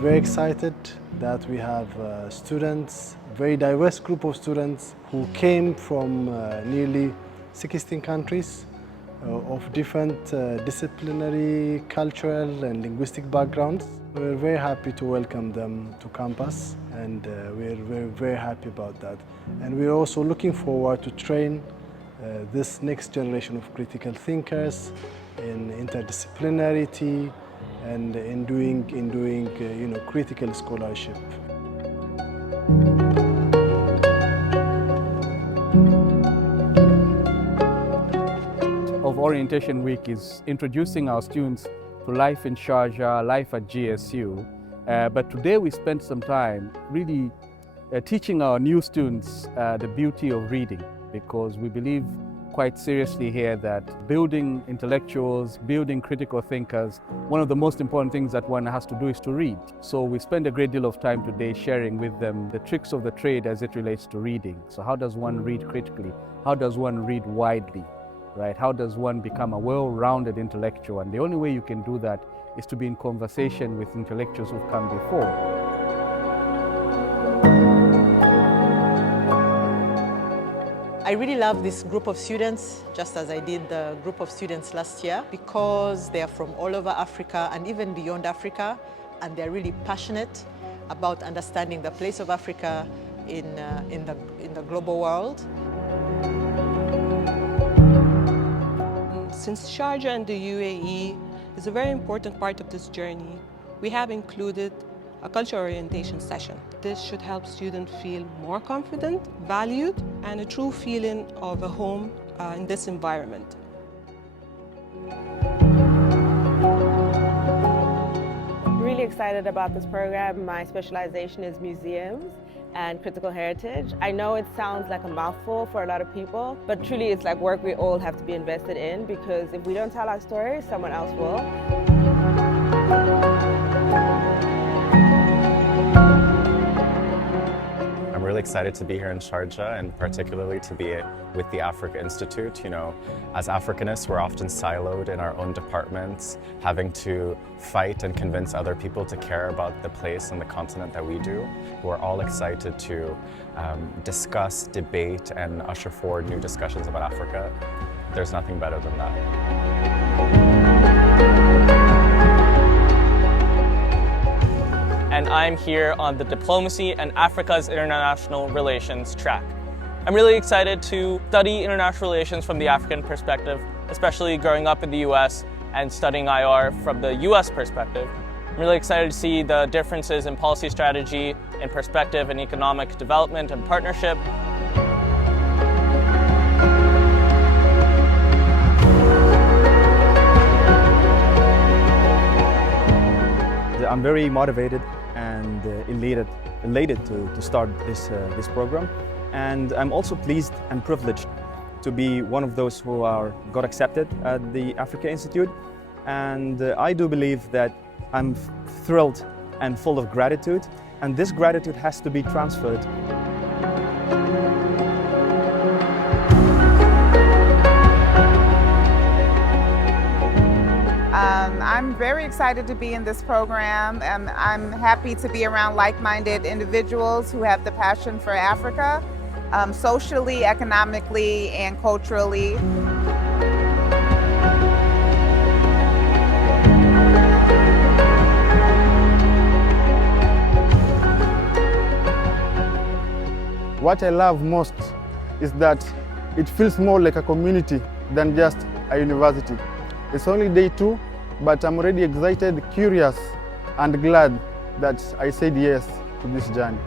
Very excited that we have students, very diverse group of students who came from nearly 16 countries of different disciplinary, cultural and linguistic backgrounds. We're very happy to welcome them to campus, and we're very happy about that. And we're also looking forward to train this next generation of critical thinkers in interdisciplinarity and in doing critical scholarship. Of Orientation Week is introducing our students to life in Sharjah, life at GSU. But today we spent some time really teaching our new students the beauty of reading, because we believe quite seriously here that building intellectuals, building critical thinkers, one of the most important things that one has to do is to read. So we spend a great deal of time today sharing with them the tricks of the trade as it relates to reading. So how does one read critically? How does one read widely? Right? How does one become a well-rounded intellectual? And the only way you can do that is to be in conversation with intellectuals who've come before. I really love this group of students, just as I did the group of students last year, because they are from all over Africa and even beyond Africa, and they're really passionate about understanding the place of Africa in the global world. Since Sharjah and the UAE is a very important part of this journey, we have included a cultural orientation session. This should help students feel more confident, valued, and a true feeling of a home in this environment. Really excited about this program. My specialization is museums and critical heritage. I know it sounds like a mouthful for a lot of people, but truly it's like work we all have to be invested in, because if we don't tell our story, someone else will. I'm really excited to be here in Sharjah, and particularly to be with the Africa Institute. You know, as Africanists, we're often siloed in our own departments, having to fight and convince other people to care about the place and the continent that we do. We're all excited to discuss, debate, and usher forward new discussions about Africa. There's nothing better than that. And I'm here on the Diplomacy and Africa's International Relations track. I'm really excited to study international relations from the African perspective, especially growing up in the US and studying IR from the US perspective. I'm really excited to see the differences in policy strategy, in perspective, and economic development and partnership. I'm very motivated and elated to start this program, and I'm also pleased and privileged to be one of those who got accepted at the Africa Institute, and I do believe that I'm thrilled and full of gratitude, and this gratitude has to be transferred. I'm very excited to be in this program, and I'm happy to be around like-minded individuals who have the passion for Africa, socially, economically, and culturally. What I love most is that it feels more like a community than just a university. It's only day 2, but I'm already excited, curious, and glad that I said yes to this journey.